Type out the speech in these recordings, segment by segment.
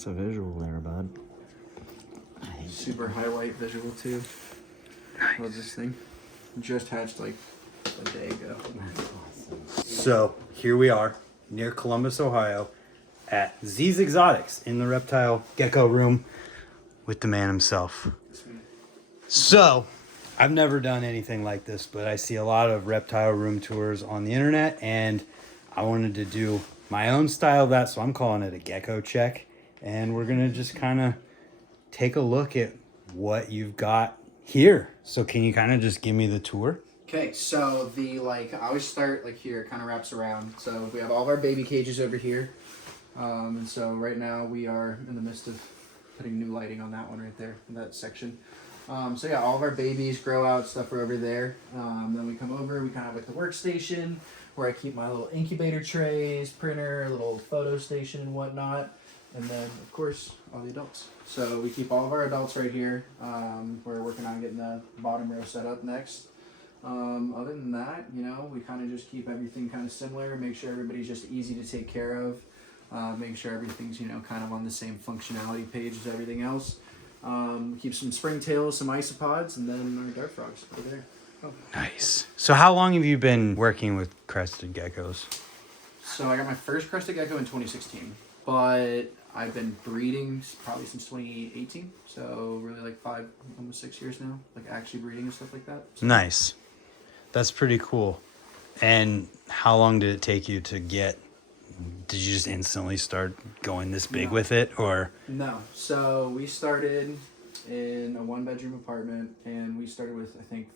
That's a visual there, bud. Super high light visual too. Nice. Love this thing. Just hatched like a day ago. So here we are near Columbus, Ohio at Z's Exoticz in the Reptile Gecko room with the man himself. So I've never done anything like this, but I see a lot of reptile room tours on the internet and I wanted to do my own style of that. So I'm calling it a gecko check. And we're going to just kind of take a look at what you've got here. So can you kind of just give me the tour? Okay, so I always start here, it kind of wraps around. So we have all of our baby cages over here. And so right now we are in the midst of putting new lighting on that one right there, in that section. So yeah, all of our babies, grow out stuff are over there. Then we come over, we kind of have the workstation where I keep my little incubator trays, printer, little photo station and whatnot. And then of course, all the adults. So we keep all of our adults right here. We're working on getting the bottom row set up next. Other than that, we kind of just keep everything kind of similar, make sure everybody's just easy to take care of, make sure everything's, kind of on the same functionality page as everything else. Keep some springtails, some isopods, and then our dart frogs over there. Oh. Nice. So how long have you been working with crested geckos? So I got my first crested gecko in 2016, but I've been breeding probably since 2018. So really 5, almost 6 years now, actually breeding and stuff like that. So. Nice. That's pretty cool. And how long did it take you to get, did you just instantly start going this big with it or? No. So we started in a 1-bedroom apartment and we started with, I think,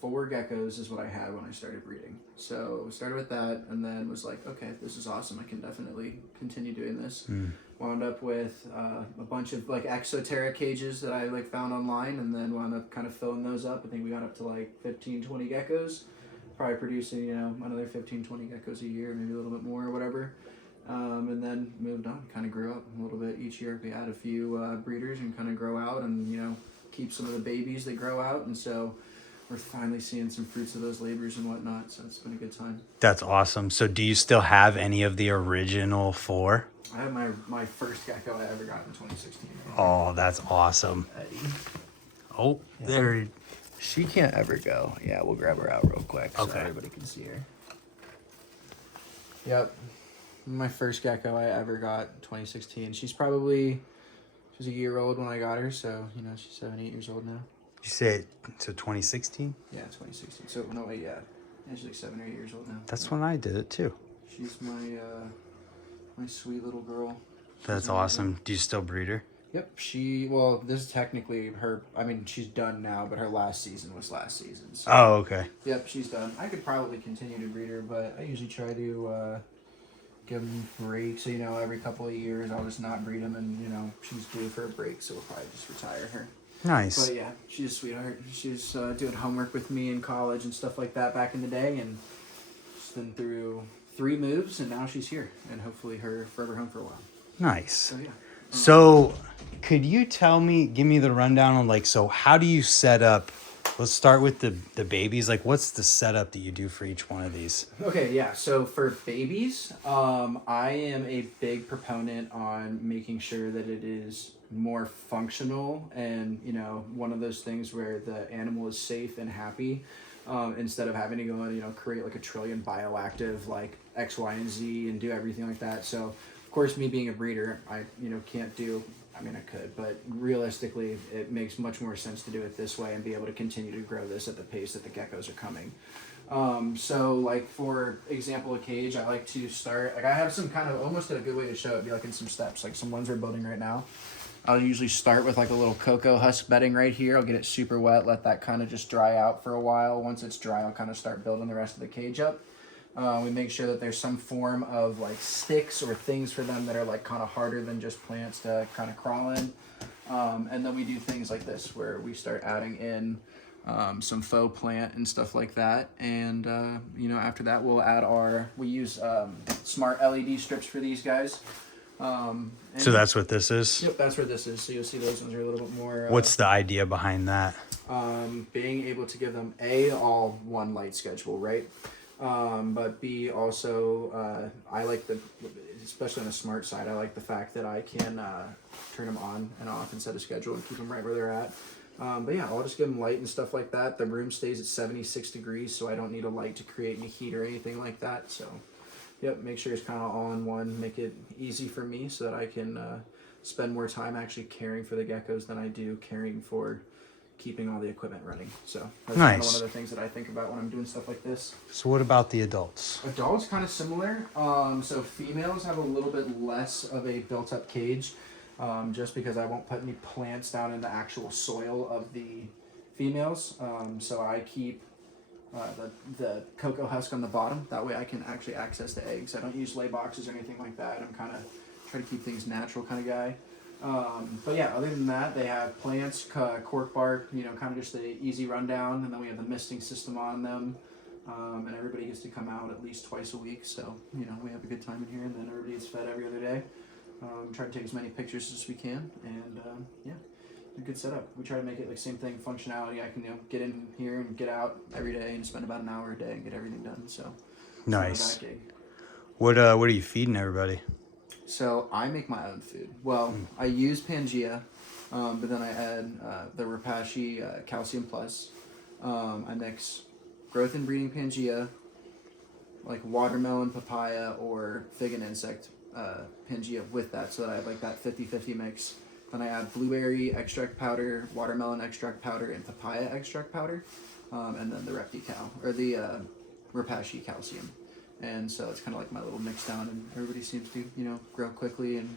4 geckos is what I had when I started breeding. So we started with that and then was like, okay, this is awesome. I can definitely continue doing this. Wound up with a bunch of Exoticz cages that I found online and then wound up kind of filling those up. I think we got up to 15, 20 geckos, probably producing, another 15, 20 geckos a year, maybe a little bit more or whatever. And then moved on, kind of grew up a little bit each year. We had a few breeders and kind of grow out and, keep some of the babies that grow out. And so we're finally seeing some fruits of those labors and whatnot. So it's been a good time. That's awesome. So do you still have any of the original 4? I have my first gecko I ever got in 2016. Oh, that's awesome. Eddie. Oh, yeah. There. She can't ever go. Yeah, we'll grab her out real quick so okay. everybody can see her. Yep. My first gecko I ever got in 2016. She was a year old when I got her, so, she's 7, 8 years old now. You say so 2016? Yeah, 2016. So, no, wait, yeah. Yeah, she's 7 or 8 years old now. That's when I did it, too. She's my sweet little girl. That's awesome. Do you still breed her? Yep. This is technically her, she's done now, but her last season was last season. So. Oh, okay. Yep, she's done. I could probably continue to breed her, but I usually try to give them breaks. So, every couple of years I'll just not breed them and, she's due for a break, so we'll probably just retire her. Nice. But yeah, she's a sweetheart. She was doing homework with me in college and stuff like that back in the day, and she's been through 3 moves, and now she's here, and hopefully her forever home for a while. Nice. So yeah. So could you give me the rundown on so how do you set up? Let's start with the babies. What's the setup that you do for each one of these? Okay, yeah. So for babies, I am a big proponent on making sure that it is more functional and, one of those things where the animal is safe and happy instead of having to go and, create a trillion bioactive X, Y, and Z and do everything like that. So, of course, me being a breeder, I, can't do... I could, but realistically, it makes much more sense to do it this way and be able to continue to grow this at the pace that the geckos are coming. So, for example, a cage, I like to start, I have some kind of, almost a good way to show it, be in some steps, some ones we're building right now. I'll usually start with a little cocoa husk bedding right here. I'll get it super wet, let that kind of just dry out for a while. Once it's dry, I'll kind of start building the rest of the cage up. We make sure that there's some form of sticks or things for them that are kind of harder than just plants to kind of crawl in. And then we do things like this where we start adding in some faux plant and stuff like that. And, after that we'll add we use smart LED strips for these guys. So that's what this is? Yep, that's what this is. So you'll see those ones are a little bit more... What's the idea behind that? Being able to give them all one light schedule, right? But B, also, I like especially on the smart side, I like the fact that I can turn them on and off and set a schedule and keep them right where they're at. But yeah, I'll just give them light and stuff like that. The room stays at 76 degrees, so I don't need a light to create any heat or anything like that. So, yep, make sure it's kind of all in one. Make it easy for me so that I can spend more time actually caring for the geckos than I do caring for keeping all the equipment running. So that's kind of one of the things that I think about when I'm doing stuff like this. So what about the adults? Adults kind of similar. So females have a little bit less of a built-up cage, just because I won't put any plants down in the actual soil of the females. So I keep the cocoa husk on the bottom. That way I can actually access the eggs. I don't use lay boxes or anything like that. I'm kind of try to keep things natural kind of guy. But yeah, other than that, they have plants, cork bark, you know, kind of just the easy rundown, and then we have the misting system on them, and everybody gets to come out at least twice a week, so, you know, we have a good time in here, and then everybody gets fed every other day. Try to take as many pictures as we can, and yeah, a good setup. We try to make it like same thing, functionality. I can, you know, get in here and get out every day and spend about an hour a day and get everything done, so. Nice. What are you feeding everybody? So I make my own food. Well, I use Pangea, but then I add the Reptile Calcium Plus. I mix growth and breeding Pangea, like watermelon, papaya, or fig and insect Pangea with that, so that I have like that 50-50 mix. Then I add blueberry extract powder, watermelon extract powder, and papaya extract powder, and then the Reptile or the Reptile Calcium. And so it's kind of like my little mix down, and everybody seems to, you know, grow quickly and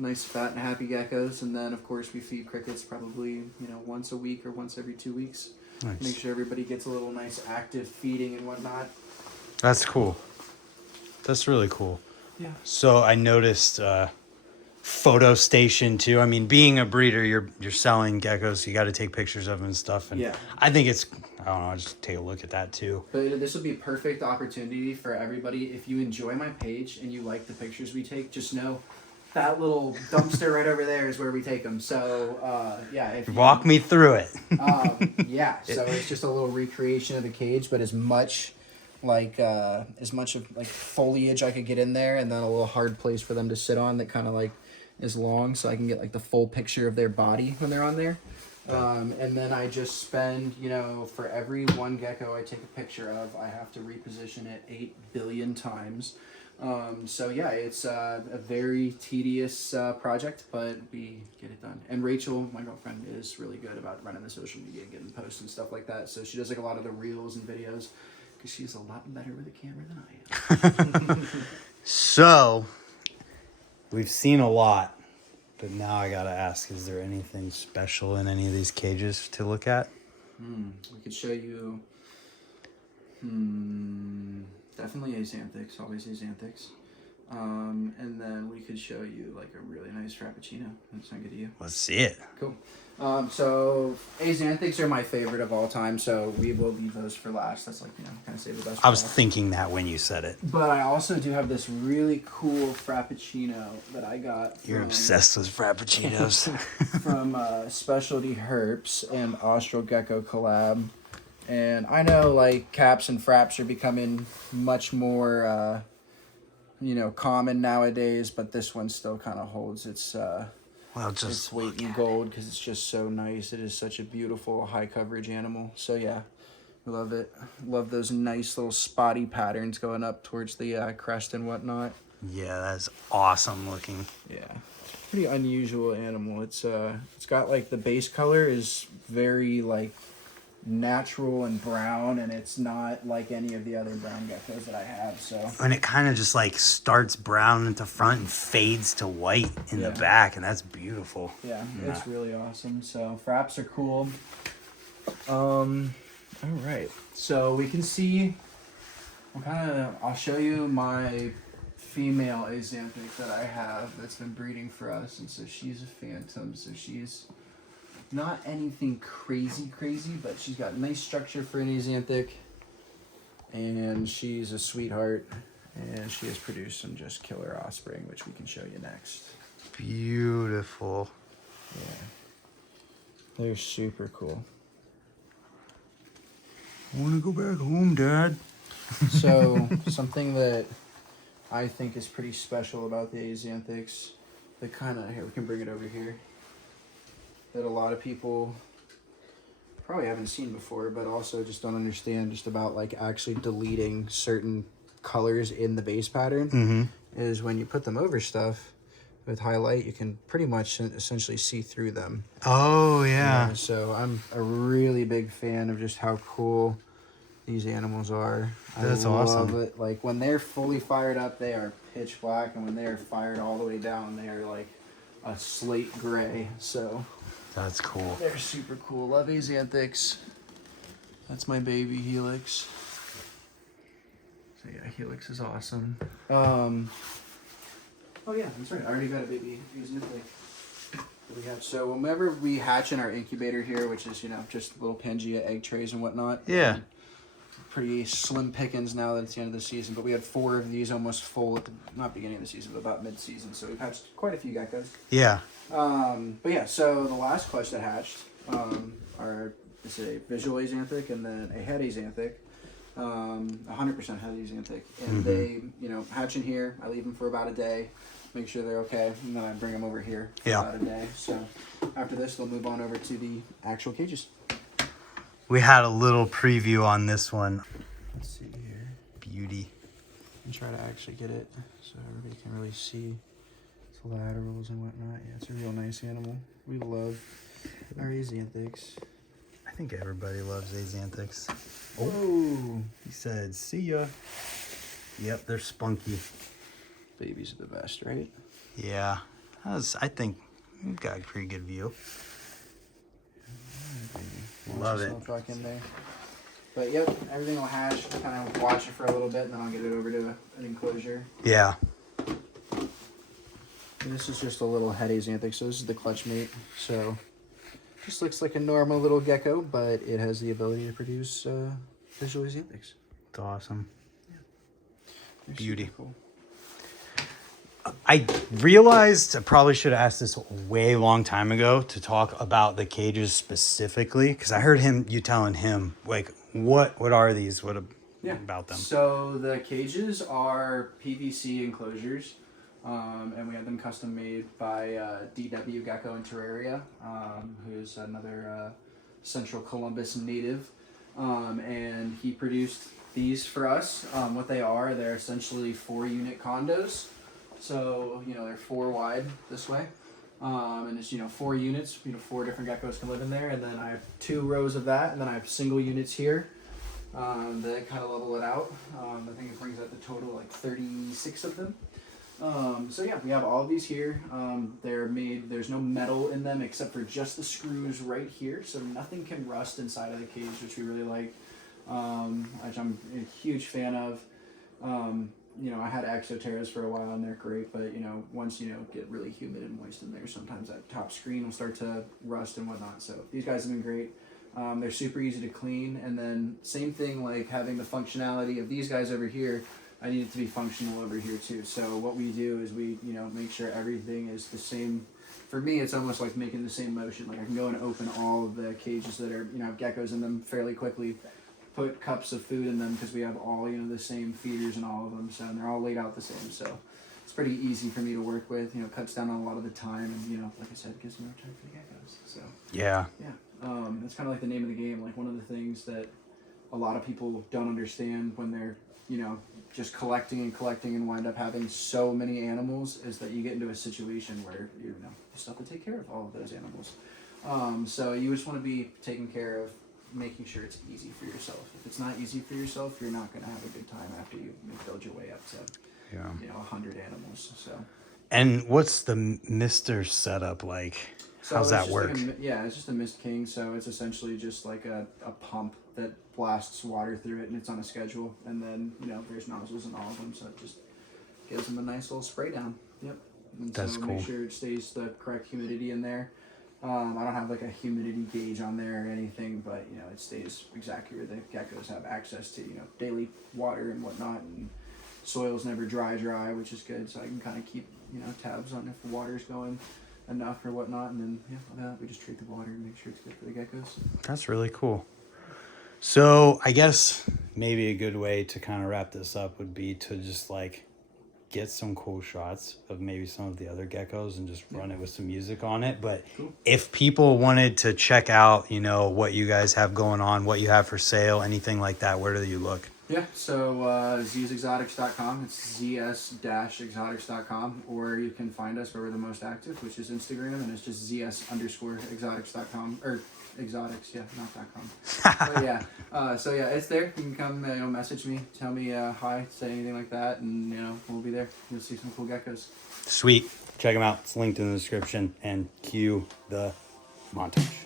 nice, fat, and happy geckos. And then, of course, we feed crickets probably, you know, once a week or once every 2 weeks. Nice. Make sure everybody gets a little nice active feeding and whatnot. That's cool. That's really cool. Yeah. So I noticed photo station too. I mean, being a breeder, you're selling geckos, so you got to take pictures of them and stuff. And yeah. I think it's, I don't know, just take a look at that too. But this would be a perfect opportunity for everybody. If you enjoy my page and you like the pictures we take, just know that little dumpster right over there is where we take them. So yeah. If you, walk me through it. Yeah. So it's just a little recreation of the cage, but as much of like foliage I could get in there, and then a little hard place for them to sit on that kind of like is long, so I can get like the full picture of their body when they're on there. And then I just spend, you know, for every one gecko I take a picture of, I have to reposition it 8 billion times. So yeah, it's a very tedious project, but we get it done. And Rachel, my girlfriend, is really good about running the social media, getting posts and stuff like that. So she does like a lot of the reels and videos, because she's a lot better with a camera than I am. So we've seen a lot, but now I gotta ask, is there anything special in any of these cages to look at? We could show you, definitely Axanthics, always Axanthics. And then we could show you like a really nice Frappuccino. That sound good to you? Let's see it. Cool. So Axanthics are my favorite of all time, so we will leave those for last. That's like, you know, kind of save the best for I was last. thinking that when you said it. But I also do have this really cool Frappuccino that I got from, You're obsessed with Frappuccinos. from Specialty Herps and Austral Gecko collab. And I know like caps and fraps are becoming much more you know, common nowadays, but this one still kind of holds its well, just its weight in gold, because it's just so nice. It is such a beautiful high coverage animal. So yeah, love it. Love those nice little spotty patterns going up towards the crest and whatnot. Yeah, that's awesome looking. Yeah, it's a pretty unusual animal. It's got like the base color is very like natural and brown, and it's not like any of the other brown geckos that I have. So, and it kind of just like starts brown at the front and fades to white in the back, and that's beautiful. Yeah, it's really awesome. So fraps are cool. All right, so we can see, I'll show you my female Axanthic that I have that's been breeding for us. And so she's a phantom, so she's not anything crazy, but she's got nice structure for an Axanthic, and she's a sweetheart, and she has produced some just killer offspring, which we can show you next. Beautiful. Yeah, they're super cool. I want to go back home, Dad. So something that I think is pretty special about the Axanthics. The kind of, here, we can bring it over here, that a lot of people probably haven't seen before, but also just don't understand just about like actually deleting certain colors in the base pattern, is when you put them over stuff with highlight, you can pretty much essentially see through them. Oh, yeah. So I'm a really big fan of just how cool these animals are. That's I awesome. love it. Like when they're fully fired up, they are pitch black, and when they're fired all the way down, they are like a slate gray. So That's cool. they're super cool. Love Axanthics. That's my baby Helix. So yeah, Helix is awesome. Oh yeah, that's right. I already got a baby Axanthic. We have, so whenever we hatch in our incubator here, which is, you know, just little Pangea egg trays and whatnot. Yeah. Pretty slim pickings now that it's the end of the season, but we had 4 of these almost full at the, not beginning of the season, but about mid-season. So we've hatched quite a few geckos. Yeah. But yeah, so the last clutch that hatched is a visual Axanthic and then a head Axanthic. 100% head Axanthic. And they, you know, hatch in here. I leave them for about a day, make sure they're okay, and then I bring them over here for about a day. So after this, they'll move on over to the actual cages. We had a little preview on this one. Let's see here. Beauty. And try to actually get it so everybody can really see its laterals and whatnot. Yeah, it's a real nice animal. We love our Axanthics. I think everybody loves Axanthics. Oh, He said, see ya. Yep, they're spunky. babies are the best, right? Yeah. I think we've got a pretty good view. Love it. Back in there. But yep, everything will hatch. Kind of watch it for a little bit, and then I'll get it over to an enclosure. Yeah. And this is just a little head Axanthic, so this is the clutch mate. So just looks like a normal little gecko, but it has the ability to produce visual Axanthics. It's awesome. They're Beauty. super cool. I realized I probably should have asked this way long time ago to talk about the cages specifically, because I heard you telling him, like, what are these? What about them? So the cages are PVC enclosures, and we have them custom made by DW Gecko and Terraria, who's another Central Columbus native, and he produced these for us. What they are, they're essentially 4-unit condos. So, you know, they're 4 wide this way. And it's, you know, 4 units, you know, 4 different geckos can live in there. And then I have 2 rows of that. And then I have single units here that kind of level it out. I think it brings out the total like 36 of them. So yeah, we have all of these here. They're made, there's no metal in them except for just the screws right here. So nothing can rust inside of the cage, which we really like, which I'm a huge fan of. You know, I had Exoticz for a while and they're great, but you know, once you know get really humid and moist in there, sometimes that top screen will start to rust and whatnot. So these guys have been great. They're super easy to clean, and then same thing like having the functionality of these guys over here. I need it to be functional over here too. So what we do is we, you know, make sure everything is the same. For me, it's almost like making the same motion. Like I can go and open all of the cages that are, you know, have geckos in them fairly quickly. Put cups of food in them because we have all, you know, the same feeders in all of them, so and they're all laid out the same. So it's pretty easy for me to work with. You know, cuts down on a lot of the time, and you know, like I said, gives more time for the geckos. So Yeah. it's kind of like the name of the game. Like one of the things that a lot of people don't understand when they're, you know, just collecting and wind up having so many animals is that you get into a situation where you know you still have to take care of all of those animals. So you just want to be taken care of, making sure it's easy for yourself. If it's not easy for yourself, you're not going to have a good time after you build your way up to, you know, 100 animals. So. And what's the Mr. setup like? So How's that work? It's just a Mist King. So it's essentially just like a pump that blasts water through it, and it's on a schedule. And then, you know, there's nozzles in all of them, so it just gives them a nice little spray down. Yep. And That's so cool. Make sure it stays the correct humidity in there. I don't have like a humidity gauge on there or anything, but you know it stays exactly where the geckos have access to, you know, daily water and whatnot, and soil's never dry, which is good. So I can kind of keep, you know, tabs on if the water's going enough or whatnot, and then we just treat the water and make sure it's good for the geckos. That's really cool. So I guess maybe a good way to kind of wrap this up would be to just like get some cool shots of maybe some of the other geckos and just run it with some music on it. But if people wanted to check out, you know, what you guys have going on, what you have for sale, anything like that, where do you look? Yeah, so zexoticz.com. It's zs-exoticz.com, or you can find us where we're the most active, which is Instagram, and it's just zs_exoticz.com, or Exoticz, yeah, not .com. But yeah, so yeah, it's there. You can come, message me, tell me hi, say anything like that, and we'll be there. You'll see some cool geckos. Sweet. Check them out. It's linked in the description, and cue the montage.